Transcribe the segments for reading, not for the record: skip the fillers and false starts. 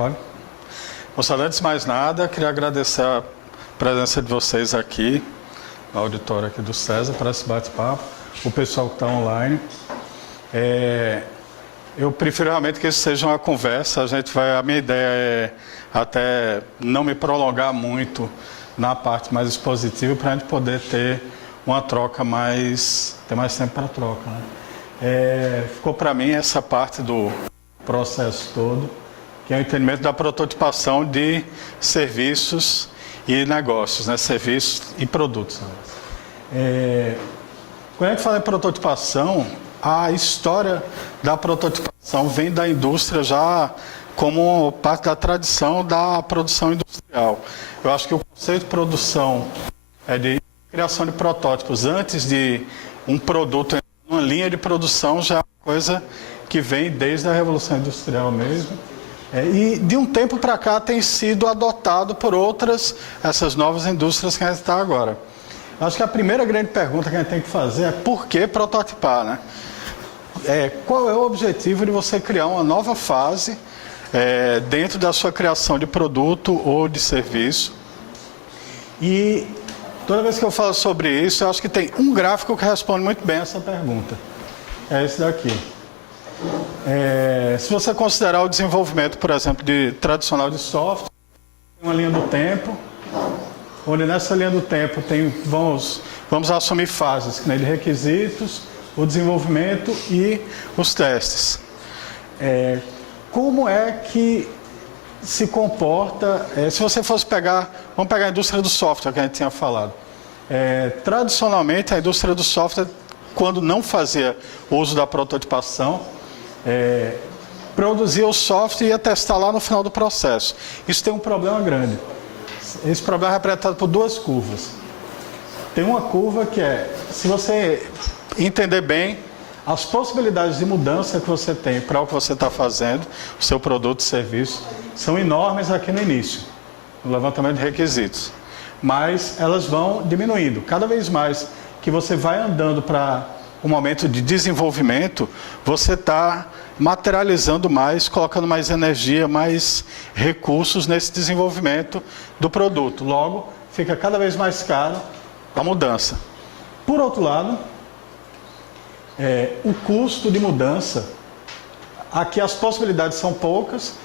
Pode? Moçada, antes de mais nada, queria agradecer a presença de vocês aqui, no auditório aqui do César, para esse bate-papo, o pessoal que está online. Eu prefiro realmente que isso seja uma conversa. A minha ideia é até não me prolongar muito na parte mais expositiva, para a gente poder ter uma troca ter mais tempo para troca, né? Ficou para mim essa parte do processo todo, que é o entendimento da prototipação de serviços e negócios, né? Serviços e produtos. Quando a gente fala em prototipação, a história da prototipação vem da indústria já como parte da tradição da produção industrial. Eu acho que o conceito de produção de criação de protótipos antes de um produto, uma linha de produção, já é uma coisa que vem desde a Revolução Industrial mesmo. E de um tempo para cá tem sido adotado por essas novas indústrias que a gente está agora. Acho que a primeira grande pergunta que a gente tem que fazer é por que prototipar, né? Qual é o objetivo de você criar uma nova fase dentro da sua criação de produto ou de serviço? E toda vez que eu falo sobre isso, eu acho que tem um gráfico que responde muito bem essa pergunta. É esse daqui. Se você considerar o desenvolvimento, por exemplo, tradicional de software, tem uma linha do tempo, onde nessa linha do tempo vamos assumir fases, né, de requisitos, o desenvolvimento e os testes. Como é que se comporta, se você fosse vamos pegar a indústria do software que a gente tinha falado. Tradicionalmente, a indústria do software, quando não fazia uso da prototipação, produzia o software e ia testar lá no final do processo. Isso tem um problema grande. Esse problema é representado por duas curvas. Tem uma curva que se você entender bem, as possibilidades de mudança que você tem para o que você está fazendo, o seu produto e serviço, são enormes aqui no início, no levantamento de requisitos. Mas elas vão diminuindo. Cada vez mais que você vai andando para o momento de desenvolvimento, você está materializando mais, colocando mais energia, mais recursos nesse desenvolvimento do produto. Logo, fica cada vez mais caro a mudança. Por outro lado, o custo de mudança, aqui as possibilidades são poucas,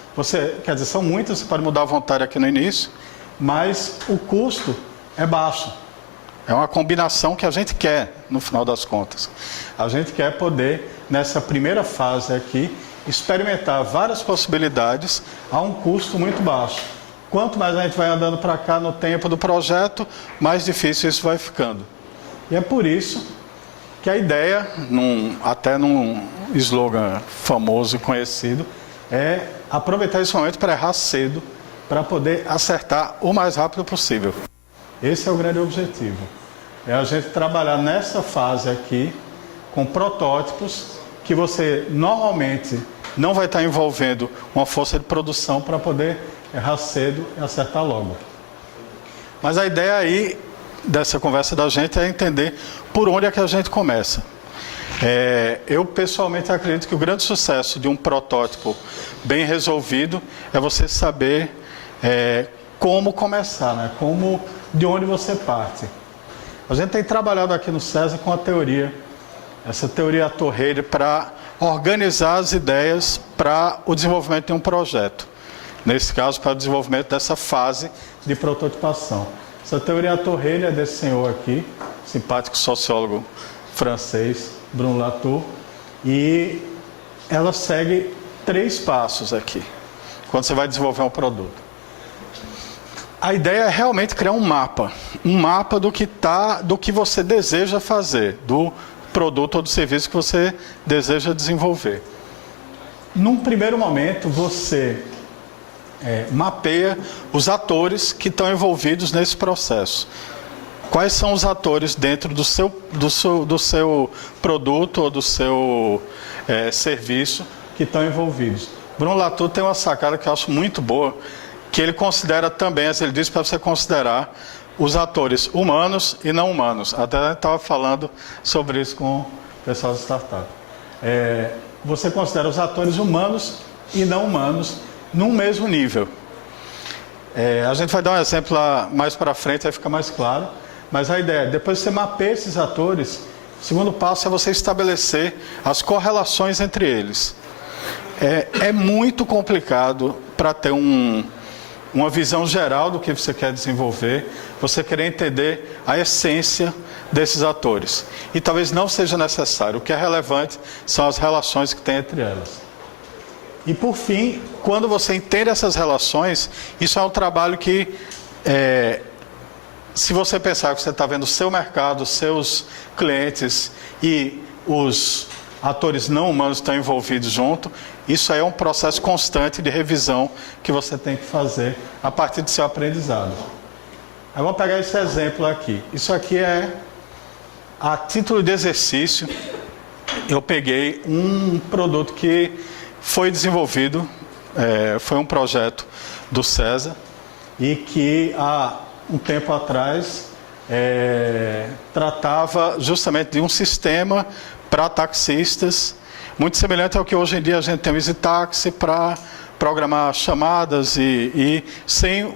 são muitas, você pode mudar à vontade aqui no início, mas o custo é baixo. É uma combinação que a gente quer, no final das contas. A gente quer poder, nessa primeira fase aqui, experimentar várias possibilidades a um custo muito baixo. Quanto mais a gente vai andando para cá no tempo do projeto, mais difícil isso vai ficando. E é por isso que a ideia, até num slogan famoso e conhecido, é aproveitar esse momento para errar cedo, para poder acertar o mais rápido possível. Esse é o grande objetivo. É a gente trabalhar nessa fase aqui com protótipos que você normalmente não vai estar envolvendo uma força de produção para poder errar cedo e acertar logo. Mas a ideia aí dessa conversa da gente é entender por onde é que a gente começa. Eu pessoalmente acredito que o grande sucesso de um protótipo bem resolvido é você saber como começar, né? De onde você parte. A gente tem trabalhado aqui no César com a teoria, essa teoria Torreira, para organizar as ideias para o desenvolvimento de um projeto. Nesse caso, para o desenvolvimento dessa fase de prototipação. Essa teoria Torreira é desse senhor aqui, simpático sociólogo francês, Bruno Latour, e ela segue 3 passos aqui, quando você vai desenvolver um produto. A ideia é realmente criar um mapa do que você deseja fazer, do produto ou do serviço que você deseja desenvolver. Num primeiro momento, você mapeia os atores que estão envolvidos nesse processo. Quais são os atores dentro do seu produto ou do seu serviço que estão envolvidos? Bruno Latour tem uma sacada que eu acho muito boa, que ele considera também, ele diz para você considerar os atores humanos e não humanos. Até eu estava falando sobre isso com o pessoal da startup. Você considera os atores humanos e não humanos num mesmo nível. A gente vai dar um exemplo lá mais para frente, aí fica mais claro. Mas a ideia é, depois que você mapeia esses atores, o segundo passo é você estabelecer as correlações entre eles. É muito complicado para ter uma visão geral do que você quer desenvolver, você querer entender a essência desses atores. E talvez não seja necessário. O que é relevante são as relações que tem entre elas. E por fim, quando você entende essas relações, isso é um trabalho que, se você pensar que você está vendo o seu mercado, os seus clientes e os atores não humanos estão envolvidos junto, isso aí é um processo constante de revisão que você tem que fazer a partir do seu aprendizado. Eu vou pegar esse exemplo aqui. Isso aqui é, a título de exercício, eu peguei um produto que foi desenvolvido, foi um projeto do César, e que há um tempo atrás tratava justamente de um sistema para taxistas, muito semelhante ao que hoje em dia a gente tem o EasyTaxi para programar chamadas e sem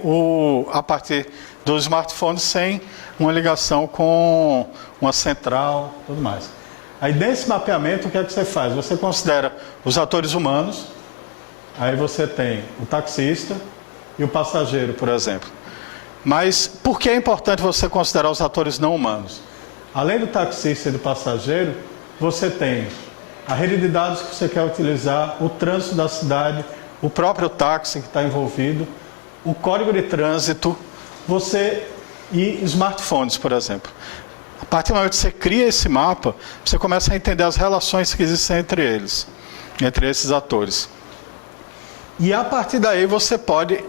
a partir dos smartphones, sem uma ligação com uma central e tudo mais. Aí nesse mapeamento, o que é que você faz? Você considera os atores humanos, aí você tem o taxista e o passageiro, por exemplo. Mas por que é importante você considerar os atores não humanos? Além do taxista e do passageiro, você tem a rede de dados que você quer utilizar, o trânsito da cidade, o próprio táxi que está envolvido, o código de trânsito, e smartphones, por exemplo. A partir do momento que você cria esse mapa, você começa a entender as relações que existem entre eles, entre esses atores. E a partir daí você pode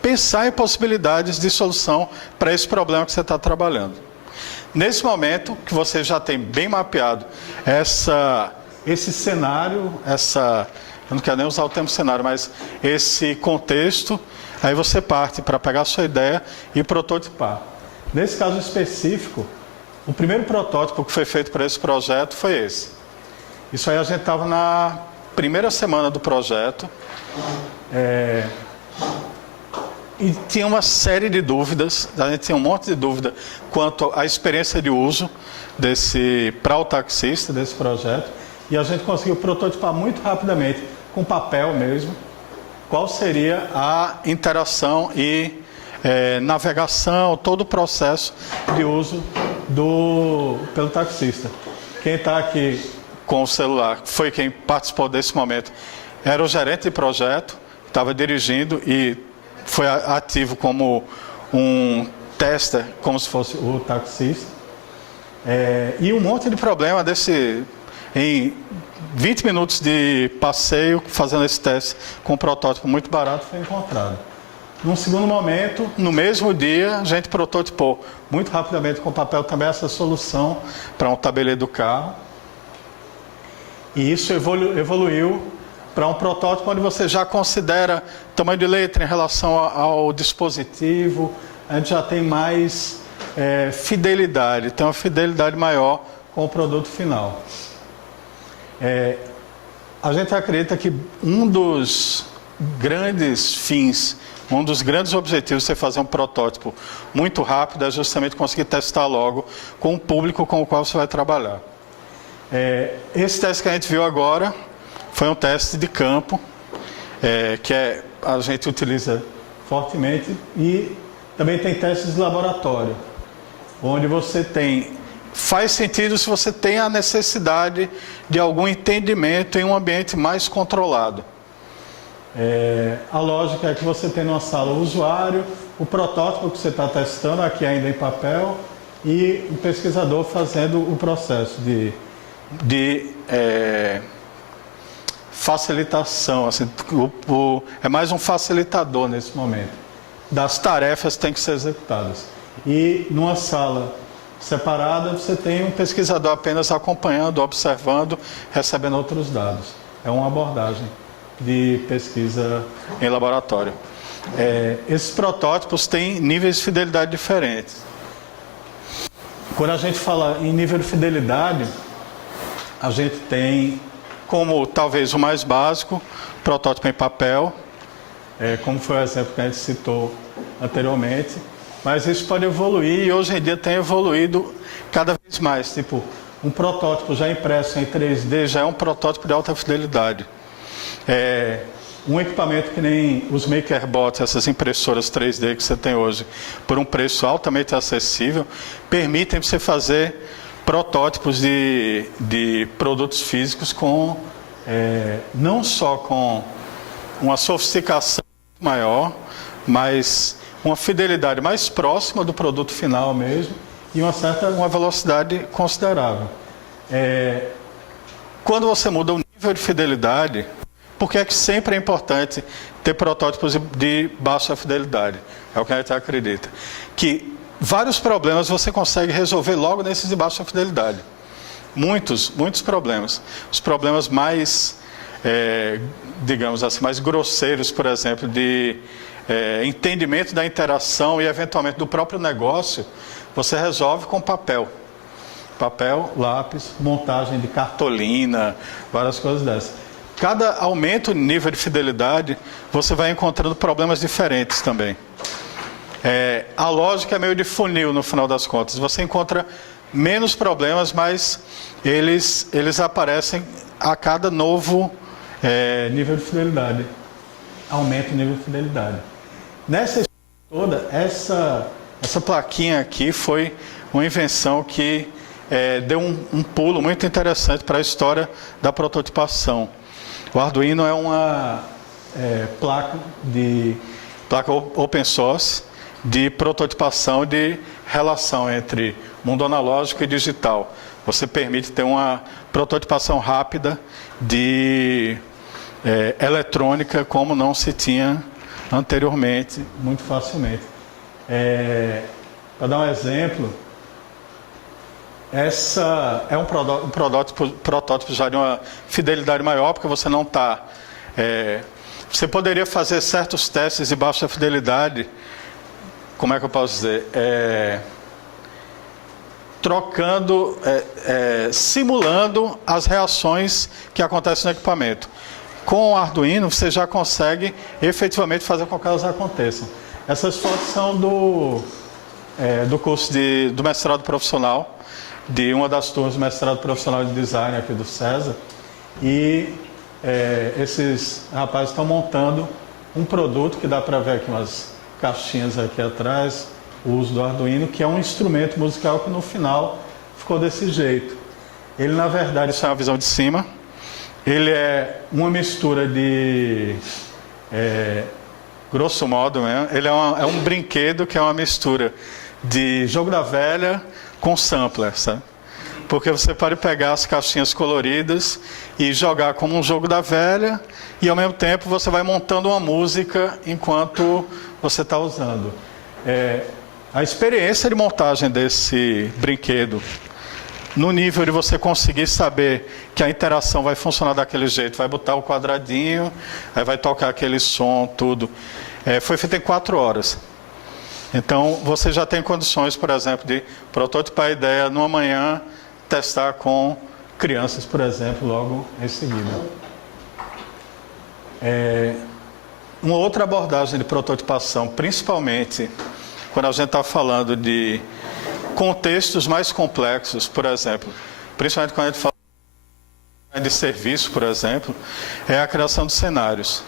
pensar em possibilidades de solução para esse problema que você está trabalhando. Nesse momento que você já tem bem mapeado esse cenário, eu não quero nem usar o termo cenário, mas esse contexto, aí você parte para pegar a sua ideia e prototipar. Nesse caso específico, o primeiro protótipo que foi feito para esse projeto foi esse. Isso aí a gente estava na primeira semana do projeto, e tinha uma série de dúvidas, a gente tinha um monte de dúvida quanto à experiência de uso para o taxista desse projeto, e a gente conseguiu prototipar muito rapidamente, com papel mesmo, qual seria a interação e navegação, todo o processo de uso pelo taxista. Quem está aqui com o celular foi quem participou desse momento, era o gerente de projeto, estava dirigindo e foi ativo como um tester, como se fosse o taxista. E um monte de problema em 20 minutos de passeio, fazendo esse teste com um protótipo muito barato, foi encontrado. Num segundo momento, no mesmo dia, a gente prototipou muito rapidamente com papel também essa solução para um tabelê do carro. E isso evoluiu para um protótipo onde você já considera tamanho de letra em relação ao dispositivo, a gente já tem mais fidelidade, tem uma fidelidade maior com o produto final. A gente acredita que um dos grandes fins, um dos grandes objetivos de você fazer um protótipo muito rápido é justamente conseguir testar logo com o público com o qual você vai trabalhar. Esse teste que a gente viu agora foi um teste de campo, que a gente utiliza fortemente, e também tem testes de laboratório, onde você faz sentido se você tem a necessidade de algum entendimento em um ambiente mais controlado. A lógica é que você tem numa sala o usuário, o protótipo que você está testando, aqui ainda em papel, e o pesquisador fazendo o processo de facilitação, assim, é mais um facilitador nesse momento, das tarefas que têm que ser executadas. E numa sala separada, você tem um pesquisador apenas acompanhando, observando, recebendo outros dados. É uma abordagem de pesquisa em laboratório. Esses protótipos têm níveis de fidelidade diferentes. Quando a gente fala em nível de fidelidade, a gente tem como talvez o mais básico, protótipo em papel, como foi o exemplo que a gente citou anteriormente, mas isso pode evoluir e hoje em dia tem evoluído cada vez mais. Tipo, um protótipo já impresso em 3D já é um protótipo de alta fidelidade. Um equipamento que nem os MakerBots, essas impressoras 3D que você tem hoje, por um preço altamente acessível, permitem você fazer protótipos de produtos físicos com não só com uma sofisticação maior, mas uma fidelidade mais próxima do produto final mesmo e uma velocidade considerável. Quando você muda o nível de fidelidade, por que é que sempre é importante ter protótipos de baixa fidelidade? É o que a gente acredita. Que vários problemas você consegue resolver logo nesses de baixa fidelidade. Muitos problemas. Os problemas mais, digamos assim, mais grosseiros, por exemplo, de entendimento da interação e, eventualmente, do próprio negócio, você resolve com papel. Papel, lápis, montagem de cartolina, várias coisas dessas. Cada aumento de nível de fidelidade, você vai encontrando problemas diferentes também. A lógica é meio de funil no final das contas. Você encontra menos problemas, mas eles aparecem a cada novo nível de fidelidade. Aumenta o nível de fidelidade. Nessa história toda, essa plaquinha aqui foi uma invenção que deu um pulo muito interessante para a história da prototipação. O Arduino é uma placa open source de prototipação de relação entre mundo analógico e digital. Você permite ter uma prototipação rápida de eletrônica como não se tinha anteriormente, muito facilmente. Para dar um exemplo, essa é um protótipo já de uma fidelidade maior, porque você não está... você poderia fazer certos testes de baixa fidelidade, como é que eu posso dizer? Simulando as reações que acontecem no equipamento. Com o Arduino, você já consegue efetivamente fazer com que elas aconteçam. Essas fotos são do curso do mestrado profissional, de uma das turmas do mestrado profissional de design aqui do César, e esses rapazes estão montando um produto que dá para ver aqui umas caixinhas aqui atrás, o uso do Arduino, que é um instrumento musical que no final ficou desse jeito. Ele, na verdade, isso é uma visão de cima, ele é uma mistura de, grosso modo mesmo, ele é um brinquedo que é uma mistura de jogo da velha com sampler, sabe? Porque você pode pegar as caixinhas coloridas e jogar como um jogo da velha e, ao mesmo tempo, você vai montando uma música enquanto você está usando. A experiência de montagem desse brinquedo, no nível de você conseguir saber que a interação vai funcionar daquele jeito, vai botar o quadradinho, aí vai tocar aquele som, tudo, foi feito em 4 horas. Então, você já tem condições, por exemplo, de prototipar a ideia numa manhã, testar com crianças, por exemplo, logo em seguida. Uma outra abordagem de prototipação, principalmente quando a gente está falando de contextos mais complexos, por exemplo, principalmente quando a gente fala de serviço, por exemplo, é a criação de cenários.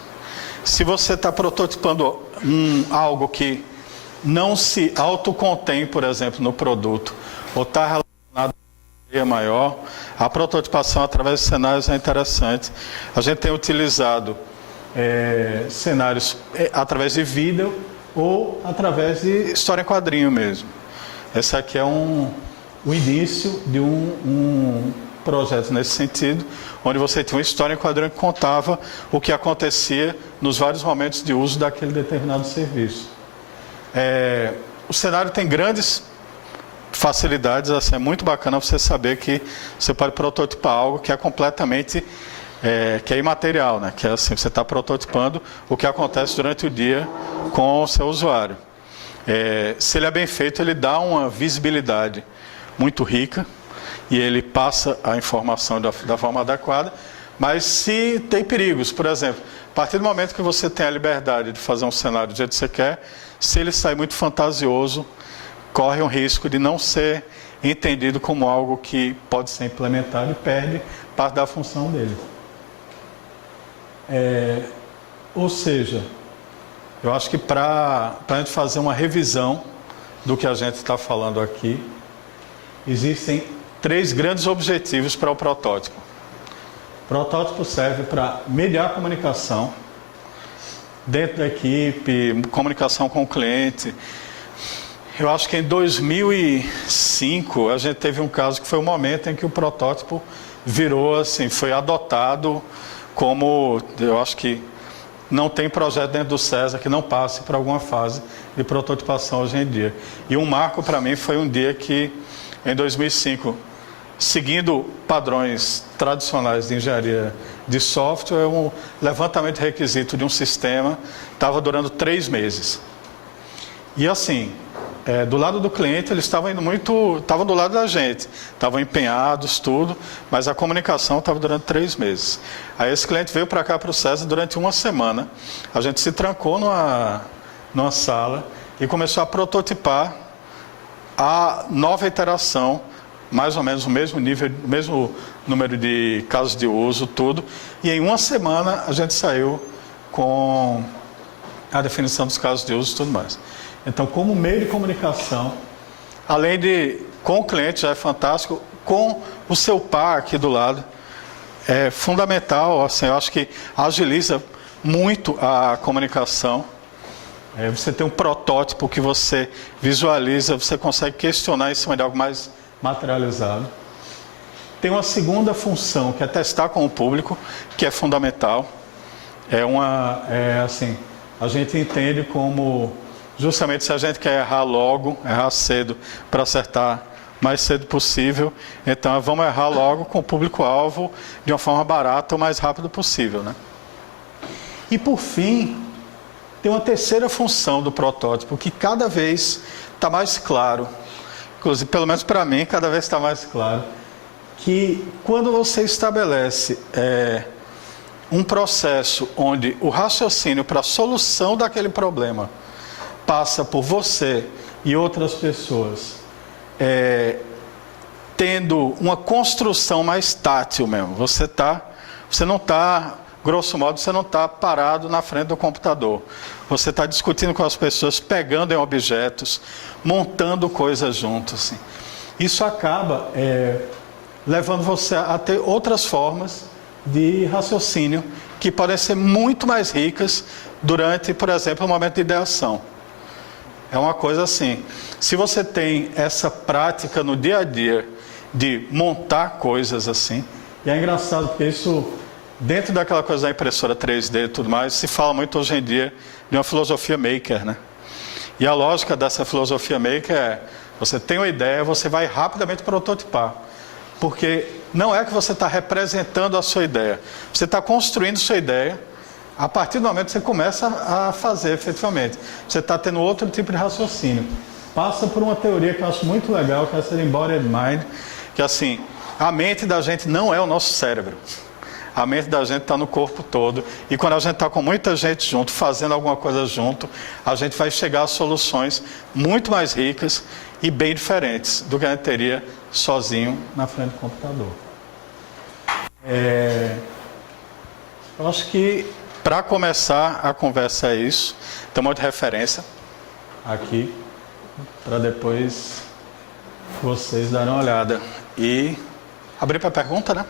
Se você está prototipando algo que não se autocontém, por exemplo, no produto, ou está relacionado a uma maior, a prototipação através de cenários é interessante. A gente tem utilizado cenários através de vídeo ou através de história em quadrinho mesmo. Esse aqui é o início de um projeto nesse sentido, onde você tinha uma história em quadrinho que contava o que acontecia nos vários momentos de uso daquele determinado serviço. O cenário tem grandes facilidades, assim, é muito bacana você saber que você pode prototipar algo que é completamente que é imaterial, né? Que é assim, você está prototipando o que acontece durante o dia com o seu usuário. Se ele é bem feito, ele dá uma visibilidade muito rica e ele passa a informação da forma adequada, Mas se tem perigos, por exemplo, a partir do momento que você tem a liberdade de fazer um cenário do jeito que você quer, se ele sair muito fantasioso, corre um risco de não ser entendido como algo que pode ser implementado e perde parte da função dele. Ou seja, eu acho que para a gente fazer uma revisão do que a gente está falando aqui, existem 3 grandes objetivos para o protótipo. O protótipo serve para mediar a comunicação dentro da equipe, comunicação com o cliente. Eu acho que em 2005 a gente teve um caso que foi o momento em que o protótipo virou assim, foi adotado como, eu acho que não tem projeto dentro do César que não passe por alguma fase de prototipação hoje em dia. E um marco para mim foi um dia que, em 2005, seguindo padrões tradicionais de engenharia de software, um levantamento de requisito de um sistema estava durando 3 meses. E assim, do lado do cliente, eles estavam estavam do lado da gente, estavam empenhados, tudo, mas a comunicação estava durando 3 meses. Aí esse cliente veio para cá, para o César, durante uma semana. A gente se trancou numa sala e começou a prototipar a nova iteração, mais ou menos o mesmo nível, o mesmo número de casos de uso, tudo. E em uma semana a gente saiu com a definição dos casos de uso e tudo mais. Então, como meio de comunicação, além de com o cliente já é fantástico, com o seu par aqui do lado, é fundamental, assim, eu acho que agiliza muito a comunicação. Você tem um protótipo que você visualiza, você consegue questionar em cima de algo mais materializado. Tem uma segunda função, que é testar com o público, que é fundamental. Assim, a gente entende como, justamente se a gente quer errar logo, errar cedo, para acertar mais cedo possível, então vamos errar logo com o público-alvo de uma forma barata o mais rápido possível, né? E por fim, tem uma terceira função do protótipo, que cada vez está mais claro, inclusive, pelo menos para mim, cada vez está mais claro, que quando você estabelece um processo onde o raciocínio para a solução daquele problema passa por você e outras pessoas, tendo uma construção mais tátil mesmo, você não está, grosso modo, você não está parado na frente do computador, você está discutindo com as pessoas, pegando em objetos, montando coisas juntos, assim. Isso acaba levando você a ter outras formas de raciocínio que podem ser muito mais ricas durante, por exemplo, o momento de ideação. É uma coisa assim, se você tem essa prática no dia a dia de montar coisas assim, e é engraçado porque isso, dentro daquela coisa da impressora 3D e tudo mais, se fala muito hoje em dia de uma filosofia maker, né? E a lógica dessa filosofia maker é, você tem uma ideia, você vai rapidamente prototipar. Porque não é que você está representando a sua ideia, você está construindo sua ideia, a partir do momento que você começa a fazer efetivamente. Você está tendo outro tipo de raciocínio. Passa por uma teoria que eu acho muito legal, que é essa embodied mind, que assim, a mente da gente não é o nosso cérebro. A mente da gente está no corpo todo. E quando a gente está com muita gente junto, fazendo alguma coisa junto, a gente vai chegar a soluções muito mais ricas e bem diferentes do que a gente teria sozinho na frente do computador. Eu acho que, para começar a conversa é isso. Tem um monte de referência aqui, para depois vocês darem uma olhada. E abrir para pergunta, né?